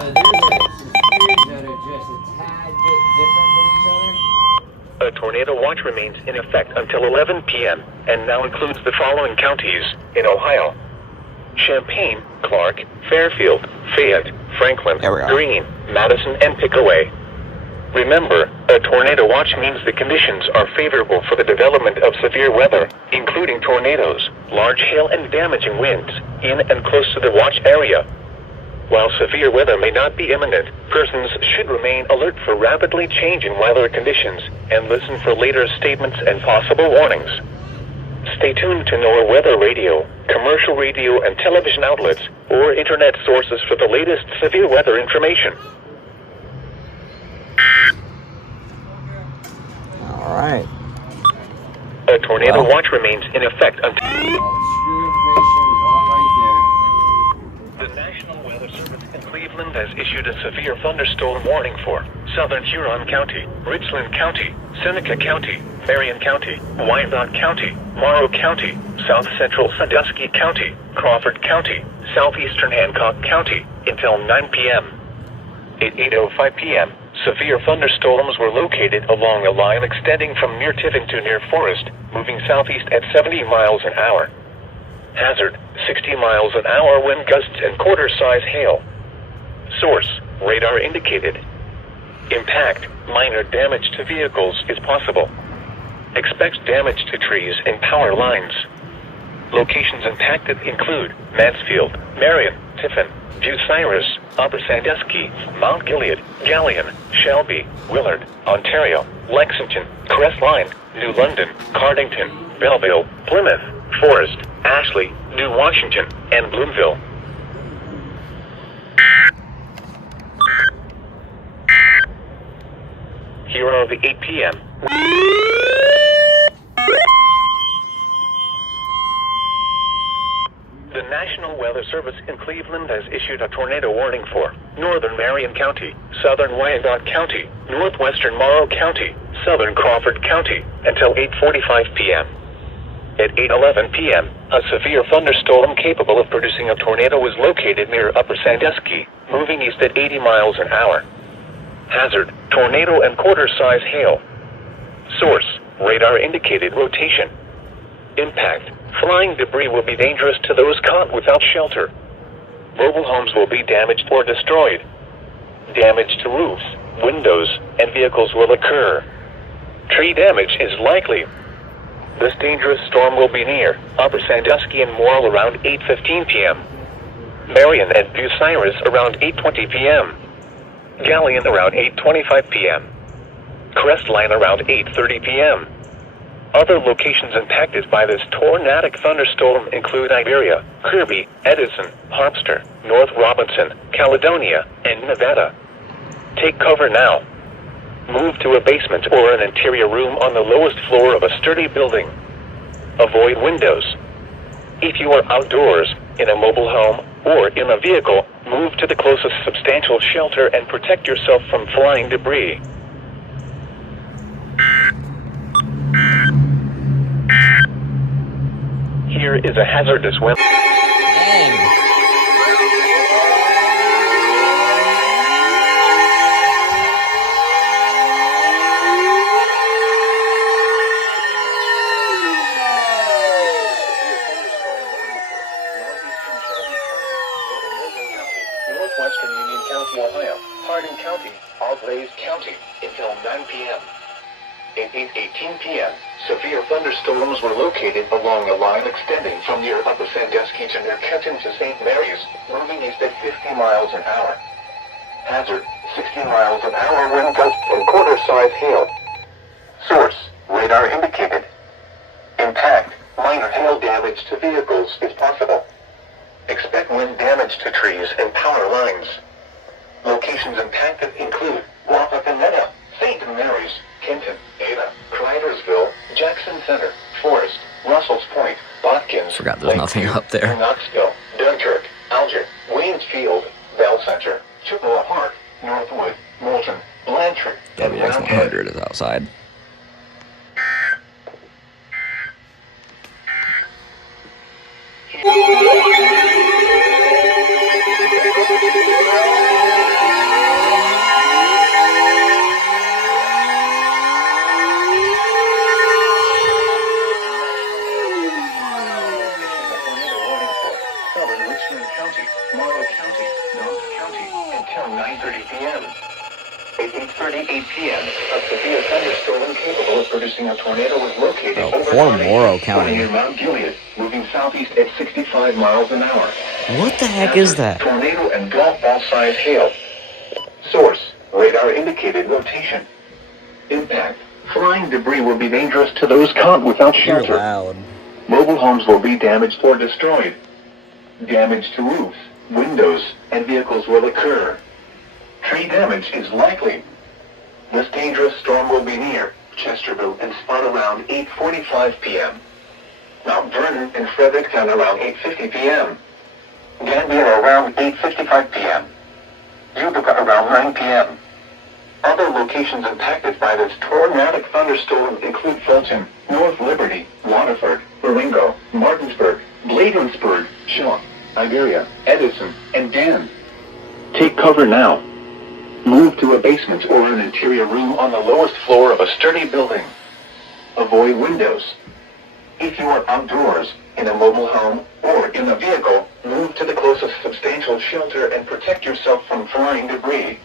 there's some spheres that are just a tad bit different than each other. A tornado watch remains in effect until 11 p.m. and now includes the following counties in Ohio: Champaign, Clark, Fairfield, Fayette, Franklin, Greene, Madison, and Pickaway. Remember, a tornado watch means the conditions are favorable for the development of severe weather, including tornadoes, large hail, and damaging winds, in and close to the watch area. While severe weather may not be imminent, persons should remain alert for rapidly changing weather conditions and listen for later statements and possible warnings. Stay tuned to NOAA weather radio, commercial radio and television outlets, or internet sources for the latest severe weather information. All right. A tornado watch remains in effect until... Screw information is all right The National Weather Service in Cleveland has issued a severe thunderstorm warning for Southern Huron County, Richland County, Seneca County, Marion County, Wyandotte County, Morrow County, South Central Sandusky County, Crawford County, Southeastern Hancock County, until 9 p.m. At 8:05 p.m., severe thunderstorms were located along a line extending from near Tiffin to near Forest, moving southeast at 70 miles an hour. Hazard, 60 miles an hour wind gusts and quarter-size hail. Source, radar indicated. Impact, minor damage to vehicles is possible. Expect damage to trees and power lines. Locations impacted include Mansfield, Marion, Tiffin, Bucyrus, Upper Sandusky, Mount Gilead, Galion, Shelby, Willard, Ontario, Lexington, Crestline, New London, Cardington, Belleville, Plymouth, Forest, Ashley, New Washington, and Bloomville. Here are the 8 p.m. The National Weather Service in Cleveland has issued a tornado warning for northern Marion County, southern Wyandotte County, northwestern Morrow County, southern Crawford County, until 8:45 p.m. At 8:11 p.m., a severe thunderstorm capable of producing a tornado was located near Upper Sandusky, moving east at 80 miles an hour. Hazard, tornado and quarter-size hail. Source, radar indicated rotation. Impact, flying debris will be dangerous to those caught without shelter. Mobile homes will be damaged or destroyed. Damage to roofs, windows, and vehicles will occur. Tree damage is likely. This dangerous storm will be near Upper Sandusky and Morrill around 8:15 p.m. Marion and Bucyrus around 8:20 p.m. Galion around 8:25 p.m. Crestline around 8:30 p.m. Other locations impacted by this tornadic thunderstorm include Iberia, Kirby, Edison, Harpster, North Robinson, Caledonia, and Nevada. Take cover now. Move to a basement or an interior room on the lowest floor of a sturdy building. Avoid windows. If you are outdoors, in a mobile home, or in a vehicle, move to the closest substantial shelter and protect yourself from flying debris. Here is a hazardous weather. Northwestern Union County, Ohio, Hardin County, Auglaize County, until 9 p.m. At 8:18 p.m., severe thunderstorms were located along a line extending from near Upper Sandusky to near Kenton to St. Mary's, moving east at 50 miles an hour. Hazard, 60 miles an hour wind gusts and quarter-size hail. Source, radar indicated. Impact, minor hail damage to vehicles is possible. Expect wind damage to trees and power lines. Locations impacted include Wapakoneta, St. Mary's, Kenton, Ada, Cridersville, Jackson Center, Forest, Russell's Point, Botkins, Forgot there's nothing up there. Knoxville, Dunkirk, Alger, Waynesfield, Bell Center, Chippewa Park, Northwood, Moulton, Blanchard, and Roundhead. WS100 is outside. p.m. At 8:38 p.m., a severe thunderstorm capable of producing a tornado was located Oh, over poor Connie, Morrow County. near Mount Gilead, moving southeast at 65 miles an hour. What the heck is Hazard, that? tornado and golf ball size hail. Source, radar indicated rotation. Impact, flying debris will be dangerous to those caught without You're shelter. loud. Mobile homes will be damaged or destroyed. Damage to roofs, windows, and vehicles will occur. Tree damage is likely. This dangerous storm will be near Chesterville and Spot around 8:45 p.m. Mount Vernon and Fredericktown around 8:50 p.m. Danville around 8:55 p.m. Utica around 9 p.m. Other locations impacted by this tornadic thunderstorm include Fulton, North Liberty, Waterford, Marengo, Martinsburg, Bladensburg, Shaw, Iberia, Edison, and Dan. Take cover now. Move to a basement or an interior room on the lowest floor of a sturdy building. Avoid windows. If you are outdoors, in a mobile home, or in a vehicle, move to the closest substantial shelter and protect yourself from flying debris.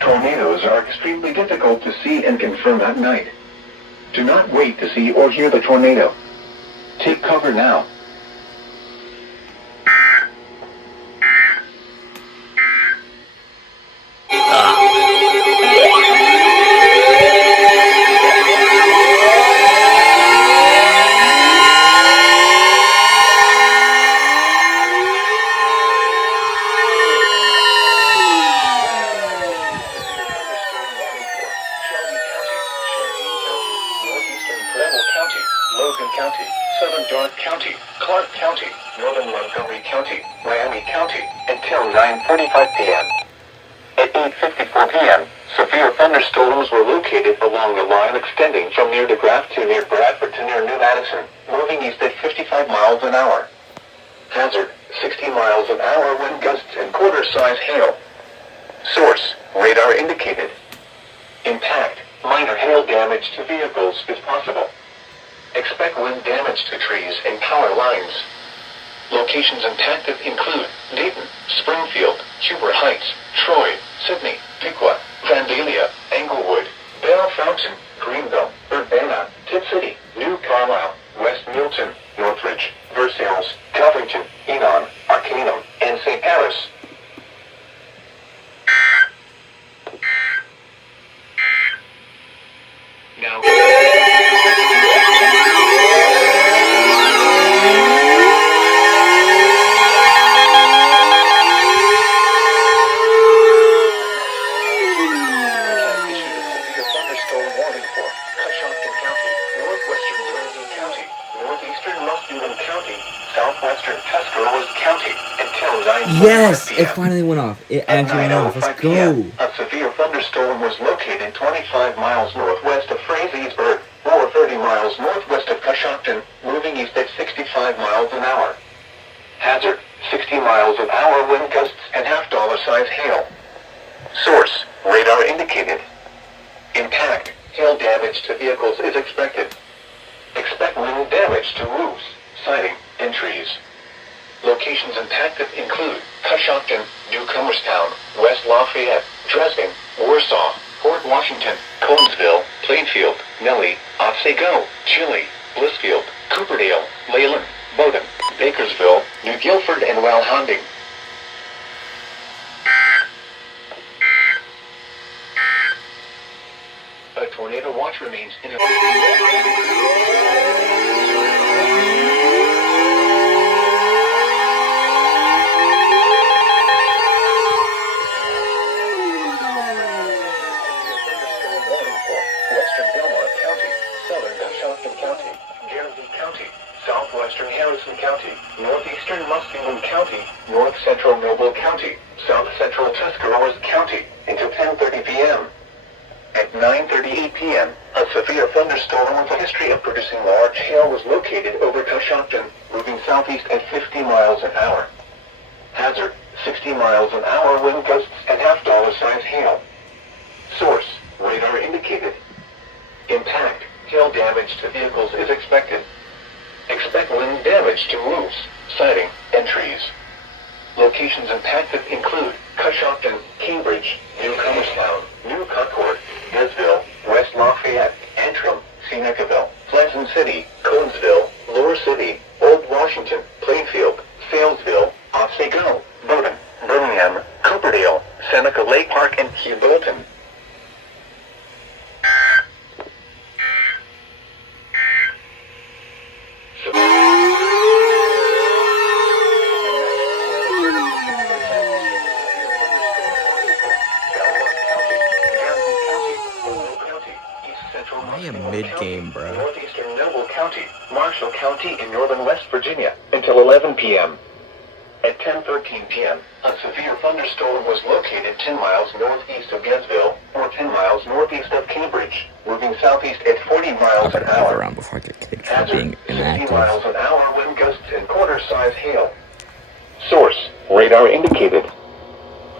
Tornadoes are extremely difficult to see and confirm at night. Do not wait to see or hear the tornado. Take cover now. Logan County, Southern Dark County, Clark County, Northern Montgomery County, Miami County, until 9:45 p.m. At 8:54 p.m., severe thunderstorms were located along a line extending from near DeGraff to near Bradford to near New Madison, moving east at 55 miles an hour. Hazard, 60 miles an hour wind gusts and quarter-size hail. Source, radar indicated. Impact, minor hail damage to vehicles is possible. Expect wind damage to trees and power lines. Locations impacted include Dayton, Springfield, Huber Heights, Troy, Sydney, Piqua, Vandalia, Englewood, Bell Fountain, Greenville, Urbana, Tip City, New Carlisle, West Milton, Northridge, Versailles, Covington, Enon, Arcanum, and St. Paris. Now. Southwestern Tuscarawas County until 9:45 Yes, p.m. it finally went off. It At actually went off. Let's 9:05 p.m., go. a severe thunderstorm was located 25 miles northwest of Frazeysburg, or 30 miles northwest of Coshocton, moving east at 65 miles an hour. Hazard, 60 miles an hour wind gusts and half-dollar size hail. Source, radar indicated. Impact, hail damage to vehicles is expected. Expect wind damage to roofs, siding, and trees. Locations impacted include Coshocton, Newcomerstown, West Lafayette, Dresden, Warsaw, Port Washington, Conesville, Plainfield, Nellie, Otsego, Chile, Blissfield, Cooperdale, Leyland, Bowdoin, Bakersville, New Guilford, and Walhonding. A tornado watch remains in Southwestern Harrison County, northeastern Muskingum County, north central Noble County, south central Tuscarawas County, until 10:30 p.m. At 9:38 p.m., a severe thunderstorm with a history of producing large hail was located over Coshocton, moving southeast at 50 miles an hour. Hazard, 60 miles an hour wind gusts and half-dollar size hail. Source, radar indicated. Impact, hail damage to vehicles is expected. Expect wind damage to roofs, siding, and trees. Locations impacted include Coshocton, Cambridge, New Comerstown, New Concord, Gisville, West Lafayette, Antrim, Senecaville, Pleasant City, Conesville, Lower City, Old Washington, Plainfield, Salesville, Otsego, Bowdoin, Birmingham, Coperdale, Seneca Lake Park, and Hugh-Bolton. I am mid-game, bro. Northeastern Noble County, Marshall County in northern West Virginia, until 11 p.m. At 10:13 p.m., a severe thunderstorm was located 10 miles northeast of Gisville, or 10 miles northeast of Cambridge, moving southeast at 40 I miles better an move hour. around before I get kicked for Hazard, being 60 inactive. miles an hour wind gusts and quarter-size hail. Source, radar indicated.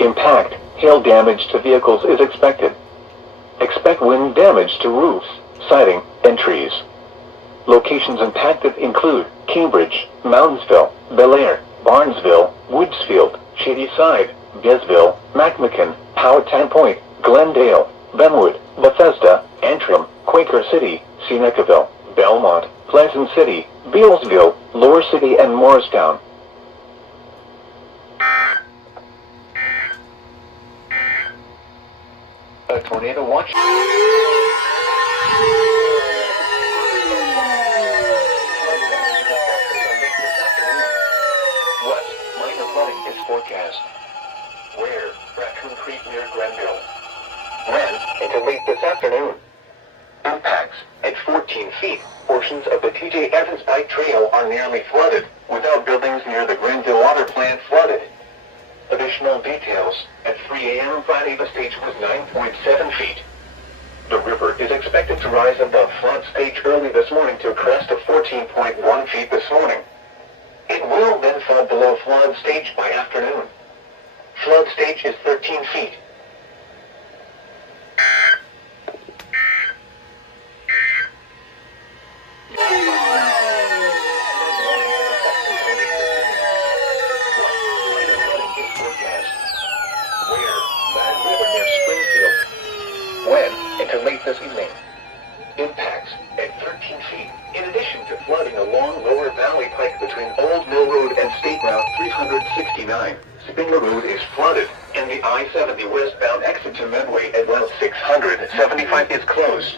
Impact, hail damage to vehicles is expected. Expect wind damage to roofs, siding, and trees. Locations impacted include Cambridge, Moundsville, Bel Air, Barnesville, Woodsfield, Shadyside, Gisville, McMicken, Powhatan Point, Glendale, Benwood, Bethesda, Antrim, Quaker City, Senecaville, Belmont, Pleasant City, Bealsville, Lower City, and Morristown. A tornado watch. West, minor flooding is forecast. Where? Raccoon Creek near Grenville. When? Until late this afternoon. Impacts. At 14 feet, portions of the T.J. Evans Bike Trail are nearly flooded, without buildings near the Grenville Water Plant flooded. Additional details. At 3 a.m. Friday, the stage was 9.7 feet. The river is expected to rise above flood stage early this morning to a crest of 14.1 feet this morning. It will then fall below flood stage by afternoon. Flood stage is 13 feet. When? Until late this evening. Impacts at 13 feet. In addition to flooding along Lower Valley Pike between Old Mill Road and State Route 369, Spindler Road is flooded, and the I-70 westbound exit to Medway at Route 675 is closed.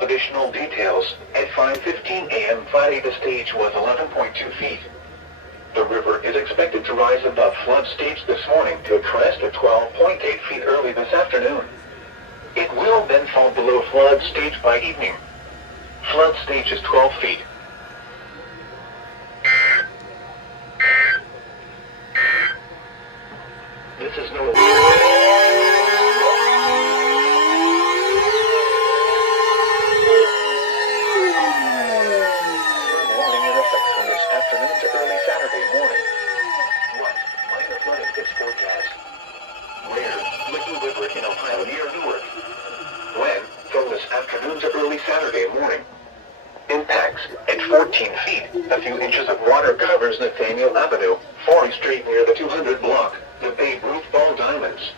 Additional details. At 5:15 a.m. Friday, the stage was 11.2 feet. The river is expected to rise above flood stage this morning to a crest of 12.8 feet early this afternoon. It will then fall below flood stage by evening. Flood stage is 12 feet. This is no... warning in effect from this afternoon to early Saturday morning. What? Minor flooding is forecast. Where? Little River in Ohio near Newark. When? From this afternoon to early Saturday morning. Impacts. At 14 feet, a few inches of water covers Nathaniel Avenue, Forest Street near the 200 block, the Babe Ruth Ball Diamonds.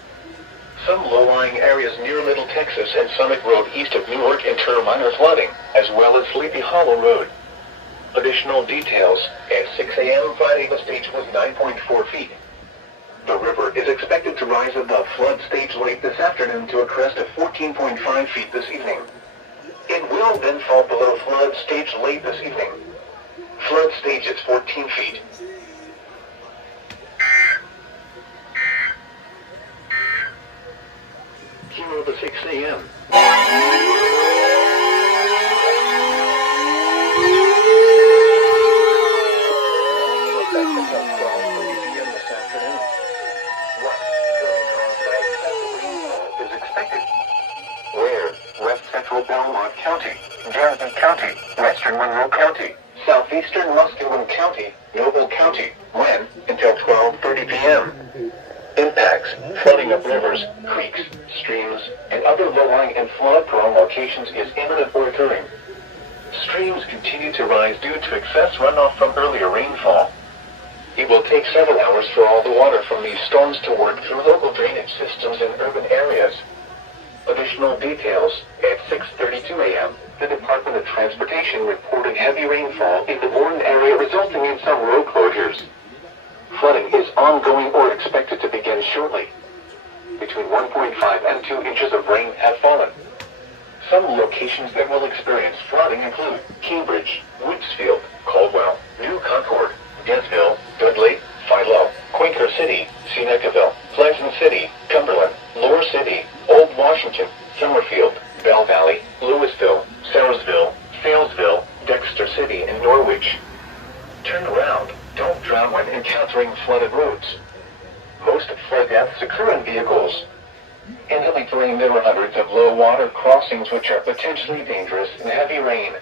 Some low-lying areas near Little Texas and Summit Road east of Newark incur minor flooding, as well as Sleepy Hollow Road. Additional details. At 6 a.m. Friday, the stage was 9.4 feet. The river is expected to rise above flood stage late this afternoon to a crest of 14.5 feet this evening. It will then fall below flood stage late this evening. Flood stage is 14 feet. Kilo to 6 a.m. Is expected. Where? West Central Belmont County, Jersey County, Western Monroe County, Southeastern Muskegon County, Noble County. When? Until 12:30 p.m. Impacts. Flooding of rivers, creeks, streams, and other low-lying and flood-prone locations is imminent or occurring. Streams continue to rise due to excess runoff from earlier rainfall. It will take several hours for all the water from these storms to work through local drainage systems in urban areas. Additional details at 6:32 a.m. The Department of Transportation reported heavy rainfall in the Bourne area, resulting in some road closures. Flooding is ongoing or expected to begin shortly. Between 1.5 and 2 inches of rain have fallen. Some locations that will experience flooding include Cambridge, Woodsfield, Caldwell, New Concord, Denville, Dudley, Philo, Quaker City, Senecaville, Pleasant City, Cumberland, Lower City, Old Washington, Summerfield, Bell Valley, Louisville, Sarasville, Salesville, Dexter City, and Norwich. Turn around. Don't drown when encountering flooded roads. Most flood deaths occur in vehicles. In hilly terrain, there are hundreds of low water crossings which are potentially dangerous in heavy rain.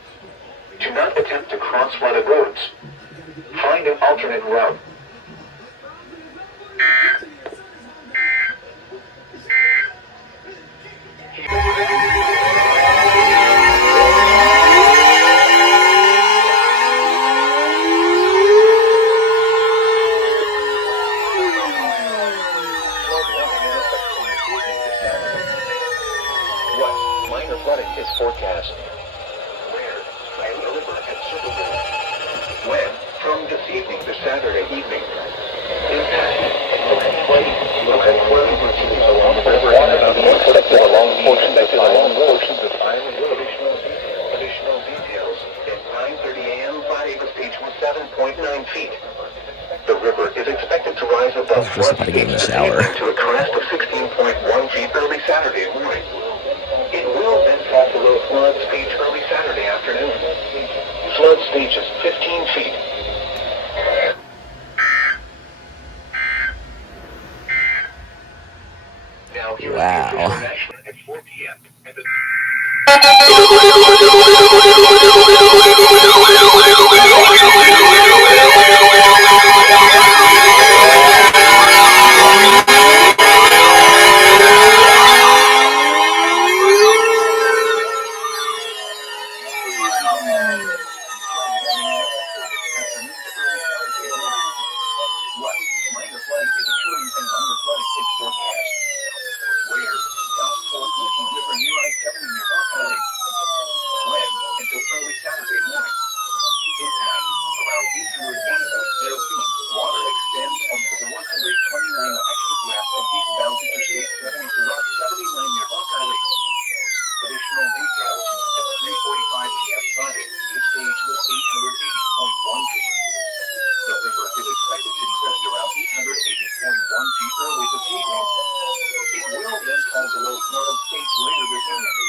Do not attempt to cross flooded roads. Find an alternate route. Minor flooding is forecast. Where? By the river at Circleville. When? From this evening to Saturday evening. Impact. Local flooding routines along the river and protected along portions of island. Additional details. At 9:30 a.m., body of the stage was 7.9 feet. The river is expected to rise above Just flood about to get in the stage this shower. evening to a crest of 16.1 feet early Saturday morning. It will then fall below flood stage early Saturday afternoon. Flood stage is 15 feet. Now here is the official Wow. national at 4 p.m. And the minor flooding is occurring and minor flooding is forecast. Where? Southport Wilkie River near I-70 near Rockaway. When? Until early Saturday morning. Impact. Around 880.0 feet. Water extends onto the 129 hectographs of eastbound Interstate 70 to Route 79 near Rockaway. Additional details. At 3:45 p.m. Friday, the stage was 880.1 feet. The river is expected to crest around 880.1 feet early this evening. It will then fall below flood stage later this evening.